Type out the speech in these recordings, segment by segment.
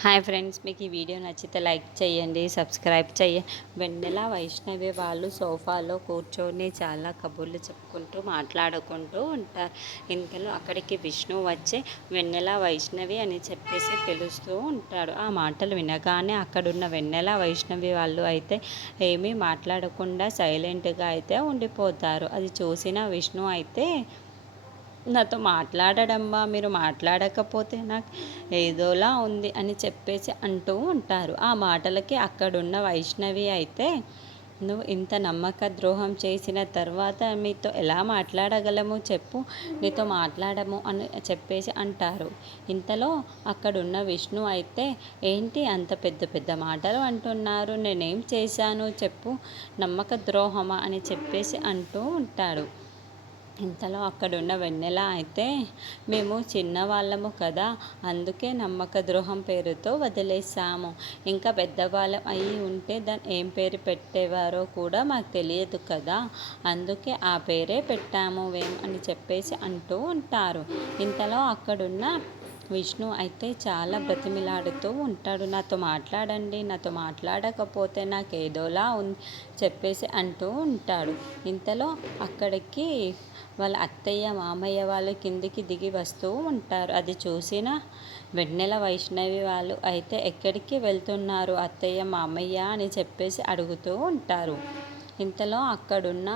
Hi friends, మీకు ఈ video నచ్చితే లైక్ చేయండి, సబ్స్క్రైబ్ చేయండి. వెన్నెల వైష్ణవి వాళ్ళు సోఫాలో కూర్చొని చాలా కబుర్లు చెప్పుకుంటూ మాట్లాడుకుంటూ ఉంటారు. ఇంతలో అక్కడికి విష్ణు వచ్చి వెన్నెల వైష్ణవి అని చెప్పేసి పిలుస్తూ ఉంటాడు. ఆ మాటలు వినగానే అక్కడున్న వెన్నెల వైష్ణవి వాళ్ళు అయితే ఏమీ మాట్లాడకుండా సైలెంట్గా అయితే ఉండిపోతారు. అది చూసిన విష్ణు అయితే, నాతో మాట్లాడడమ్మా, మీరు మాట్లాడకపోతే నాకు ఏదోలా ఉంది అని చెప్పేసి అంటూ ఉంటారు. ఆ మాటలకి అక్కడున్న వైష్ణవి అయితే, నువ్వు ఇంత నమ్మక ద్రోహం చేసిన తర్వాత మీతో ఎలా మాట్లాడగలము చెప్పు, నీతో మాట్లాడము అని చెప్పేసి అంటారు. ఇంతలో అక్కడున్న విష్ణు అయితే, ఏంటి అంత పెద్ద పెద్ద మాటలు అంటున్నారు, నేనేం చేశాను చెప్పు, నమ్మక ద్రోహమా అని చెప్పేసి అంటూ ఉంటాడు. ఇంతలో అక్కడున్న వెన్నెల అయితే, మేము చిన్నవాళ్ళము కదా, అందుకే నమ్మక ద్రోహం పేరుతో వదిలేసాము. ఇంకా పెద్దవాళ్ళం అయి ఉంటే దాన్ని ఏం పేరు పెట్టేవారో కూడా మాకు తెలియదు కదా, అందుకే ఆ పేరే పెట్టాము అని చెప్పేసి అంటూ ఉంటారు. ఇంతలో అక్కడున్న విష్ణు అయితే చాలా బ్రతిమిలాడుతూ ఉంటాడు. నాతో మాట్లాడండి, నాతో మాట్లాడకపోతే నాకు ఏదోలా ఉంది చెప్పేసి అంటూ ఉంటాడు. ఇంతలో అక్కడికి వాళ్ళ అత్తయ్య మామయ్య వాళ్ళు కిందికి దిగి వస్తూ ఉంటారు. అది చూసిన వెన్నెల వైష్ణవి వాళ్ళు అయితే, ఎక్కడికి వెళ్తున్నారు అత్తయ్య మామయ్య అని చెప్పేసి అడుగుతూ ఉంటారు. ఇంతలో అక్కడున్న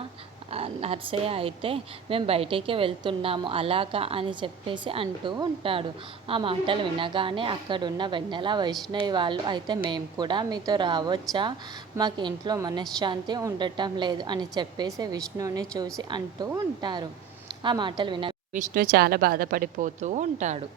నర్సయ్య అయితే, మేము బయటికి వెళ్తున్నాము అలాగా అని చెప్పేసి అంటూ ఉంటాడు. ఆ మాటలు వినగానే అక్కడున్న వెన్నెల వైష్ణవి వాళ్ళు అయితే, మేము కూడా మీతో రావచ్చా, మాకు ఇంట్లో మనశ్శాంతి ఉండటం లేదు అని చెప్పేసి విష్ణుని చూసి అంటూ ఉంటారు. ఆ మాటలు విన విష్ణు చాలా బాధపడిపోతూ ఉంటాడు.